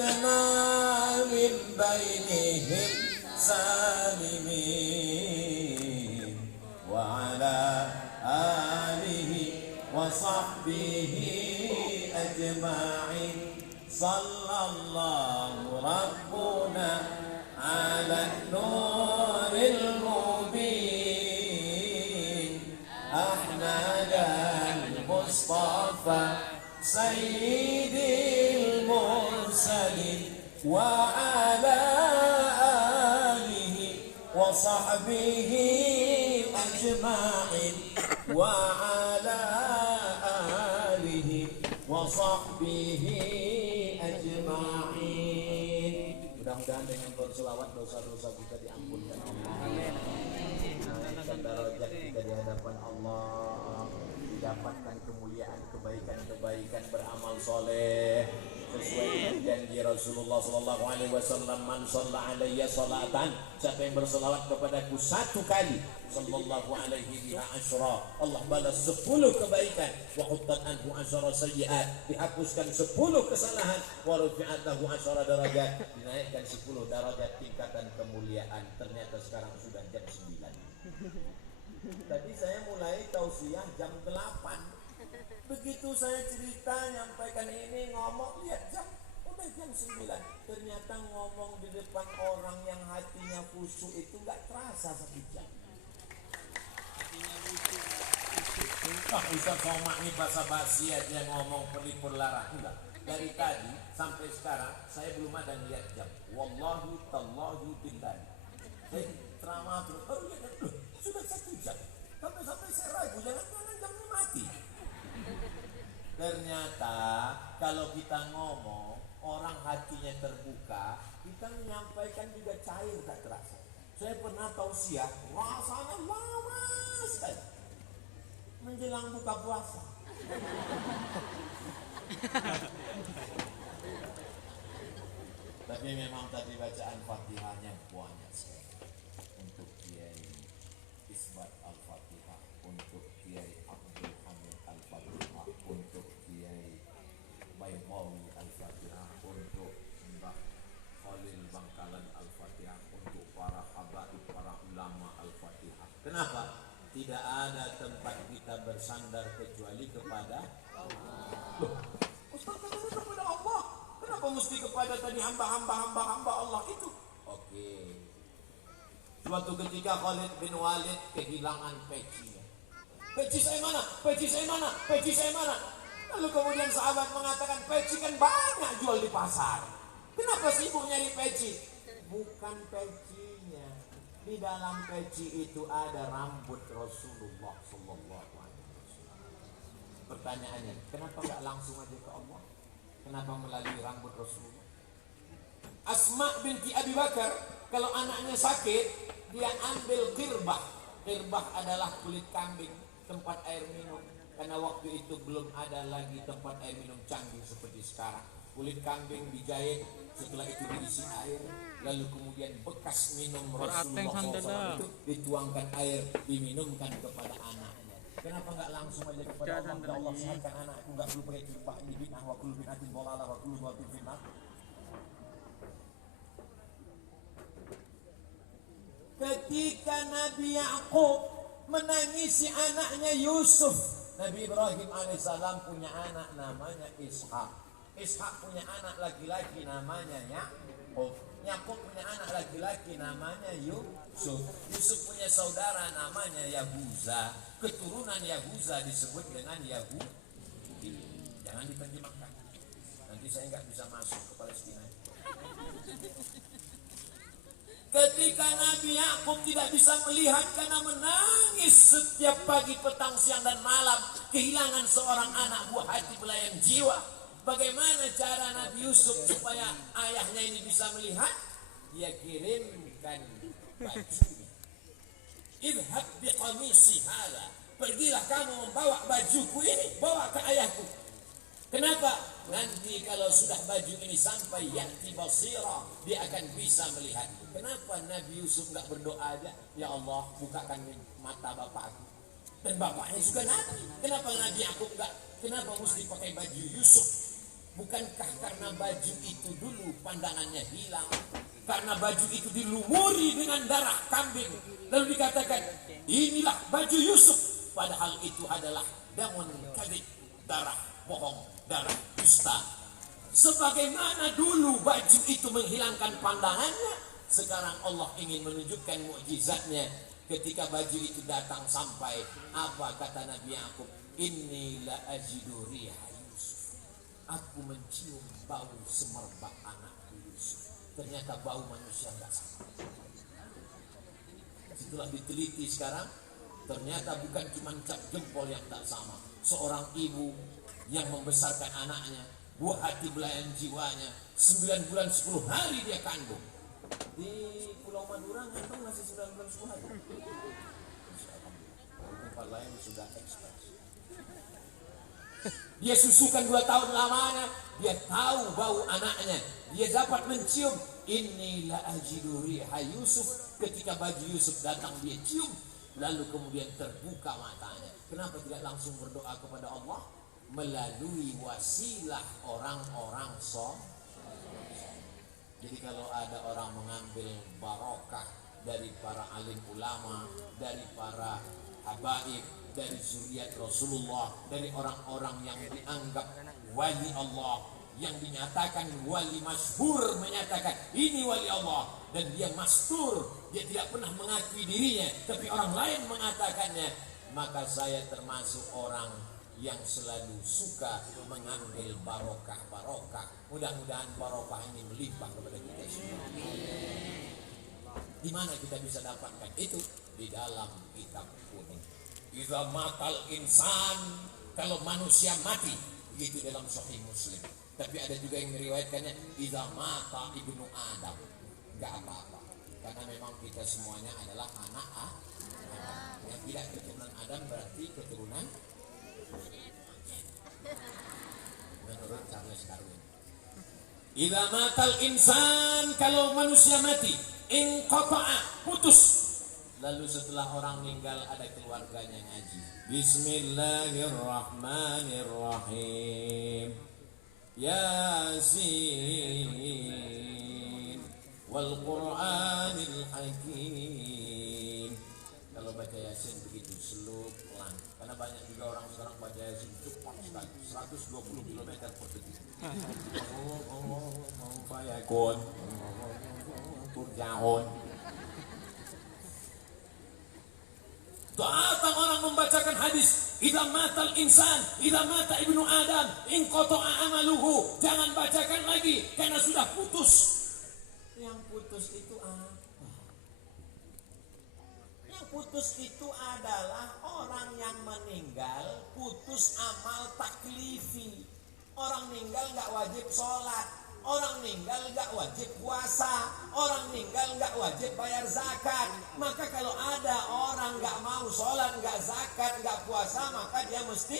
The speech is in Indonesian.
خرجنا من بينهم سالمين وعلى آله وصحبه أجمعين صلى الله ربنا على النور المبين أحمد المصطفى سيد المرسلين وعلى آله وصحبه أجمعين وعلى آله وصحبه أجمعين. Mudah-mudahan dengan berselawat dosa-dosa kita diampunkan Allah. Naikkan derajat kita di hadapan Allah, didapatkan kemuliaan, kebaikan-kebaikan, beramal soleh sesuai dengan janji Rasulullah sallallahu alaihi wasallam, man shalla alayya salatan, siapa yang berselawat kepadaku satu kali, sallallahu alaihi biha asyra, Allah balas 10 kebaikan, wa huttat anhu asyra sayyi'at, dihapuskan 10 kesalahan, wa rufi'at lahu asyra darajat, dinaikkan 10 derajat tingkatan kemuliaan. Ternyata sekarang sudah jam 9. Tadi saya mulai tausiah jam 8. Begitu saya cerita, nyampaikan ini, ngomong, lihat jam, udah jam 9. Ternyata ngomong di depan orang yang hatinya khusyuk itu gak terasa 1 jam. Ustaz Somad ini basa-basi aja ngomong pelipur lara. Enggak. Dari tadi sampai sekarang saya belum ada lihat jam. Wallahi tallahi billahi. Saya ceramah terus, sudah 1 jam. Sampai saya ragu, jangan-jangan jamnya mati. Ternyata kalau kita ngomong, orang hatinya terbuka, kita menyampaikan juga cair, tak terasa. Saya pernah tausiah, rasanya lama sekali menjelang buka puasa. Tapi memang tadi bacaan Fatihahnya banyak sekali. Untuk Kiai Isbat Al-Fatihah, untuk Kiai Abdul Hamid Al-Fatihah, untuk Kiai Baymawi Al-Fatihah, untuk Mbah Khalil Bangkalan Al-Fatihah, untuk para habaib, para ulama Al-Fatihah. Kenapa? Tidak ada tempat kita bersandar kecuali kepada Allah. Loh, Ustaz katanya kepada Allah. Kenapa mesti kepada tadi hamba Allah itu? Oke. Suatu ketika Khalid bin Walid kehilangan pecinya. Peci saya mana? Peci saya mana? Peci saya mana? Lalu kemudian sahabat mengatakan, peci kan banyak jual di pasar. Kenapa sibuk nyari peci? Bukan pecinya. Di dalam peci itu ada rambut Rasulullah sallallahu alaihi wasallam. Pertanyaannya, kenapa enggak langsung aja ke Allah? Kenapa melalui rambut Rasulullah? Asma binti Abi Bakar, kalau anaknya sakit, dia ambil qirbah. Qirbah adalah kulit kambing, tempat air minum. Karena waktu itu belum ada lagi tempat air minum canggih seperti sekarang. Kulit kambing dijahit, setelah itu diisi air, lalu kemudian bekas minum Rasulullah SAW itu dituangkan air, diminumkan kepada anaknya. Kenapa enggak langsung aja kepada Allah? Ya Allah, sehatkan anakku, enggak perlu pakai qirbah ini, bid'ah wa kullu bid'atin dhalalah wa kullu dhalatin finnar. Ketika Nabi Ya'qub menangisi anaknya Yusuf, Nabi Ibrahim alaihissalam punya anak namanya Ishak. Ishak punya anak laki-laki namanya Ya'qub. Ya'qub punya anak laki-laki namanya Yusuf. Yusuf punya saudara namanya Yahuza. Keturunan Yahuza disebut dengan Yahudi. Jangan diterjemahkan. Nanti saya nggak bisa masuk ke Palestina. Ketika Nabi Ya'qub tidak bisa melihat karena menangis setiap pagi, petang, siang dan malam, kehilangan seorang anak buah hati belayan jiwa. Bagaimana cara Nabi Yusuf supaya ayahnya ini bisa melihat? Dia kirimkan bajunya. Idhab biqamisi hadha. Pergilah kamu membawa bajuku ini, bawa ke ayahku. Kenapa? Nanti kalau sudah baju ini sampai ya'ti basira, dia akan bisa melihat. Kenapa Nabi Yusuf enggak berdoa aja? Ya Allah, bukakan mata bapakku. Dan bapaknya juga Nabi. Kenapa Nabi Ya'qub enggak? Kenapa mesti pakai baju Yusuf? Bukankah karena baju itu dulu pandangannya hilang. Karena baju itu dilumuri dengan darah kambing. Lalu dikatakan, inilah baju Yusuf. Padahal itu adalah damun kadhib, darah bohong, darah dusta. Sebagaimana dulu baju itu menghilangkan pandangannya, sekarang Allah ingin menunjukkan mukjizatnya. Ketika baju itu datang sampai, apa kata Nabi Yakub? Inni la ajidu riha Yusuf. Aku mencium bau semerbak anak Yusuf. Ternyata bau manusia enggak sama. Setelah diteliti sekarang, ternyata bukan cuma cap jempol yang tak sama. Seorang ibu yang membesarkan anaknya, buah hati belayan jiwanya, 9 bulan 10 hari dia kandung. Di Pulau Madura ngandung masih 9 bulan 10 hari. Tempat lain sudah ekspres. Dia susukan 2 tahun lamanya, dia tahu bau anaknya, dia dapat mencium. Inilah ajidu riha Yusuf. Ketika baju Yusuf datang dia cium, lalu kemudian terbuka matanya. Kenapa tidak langsung berdoa kepada Allah? Melalui wasilah orang-orang soleh. Jadi kalau ada orang mengambil barokah dari para alim ulama, dari para habaib, dari zuriat Rasulullah, dari orang-orang yang dianggap wali Allah, yang dinyatakan wali masyhur, menyatakan ini wali Allah, dan dia mastur, dia tidak pernah mengakui dirinya, tapi orang lain mengatakannya, maka saya termasuk orang yang selalu suka mengambil barokah-barokah. Mudah-mudahan barokah ini melimpah kepada kita semua. Di mana kita bisa dapatkan itu? Di dalam kitab kuning. Idza matal insan, kalau manusia mati, begitu dalam Sahih Muslim. Tapi ada juga yang meriwayatkannya idza mata ibnu Adam. Enggak apa-apa. Karena memang kita semuanya adalah anak Adam. Yang tidak keturunan Adam berarti keturunan menurut Charles Darwin. Idza matal insan, kalau manusia mati, inqata'a, putus. Lalu setelah orang meninggal ada keluarganya ngaji. Bismillahirrahmanirrahim. Yasin wal Qur'anil Hakim. Kalau baca Yasin begitu slow, pelan. Karena banyak juga orang sekarang baca Yasin cepat sekali, 120 km per detik. Mau fayakun, turjaun. Datang orang membacakan hadis, idza matal insan, idza mata ibnu Adam, in qata'a amaluhu. Jangan bacakan lagi karena sudah putus. Yang putus itu apa? Yang putus itu adalah orang yang meninggal putus amal taklifi. Orang meninggal enggak wajib sholat. Orang meninggal enggak wajib puasa, orang meninggal enggak wajib bayar zakat. Maka kalau ada orang enggak mau sholat, enggak zakat, enggak puasa, maka dia mesti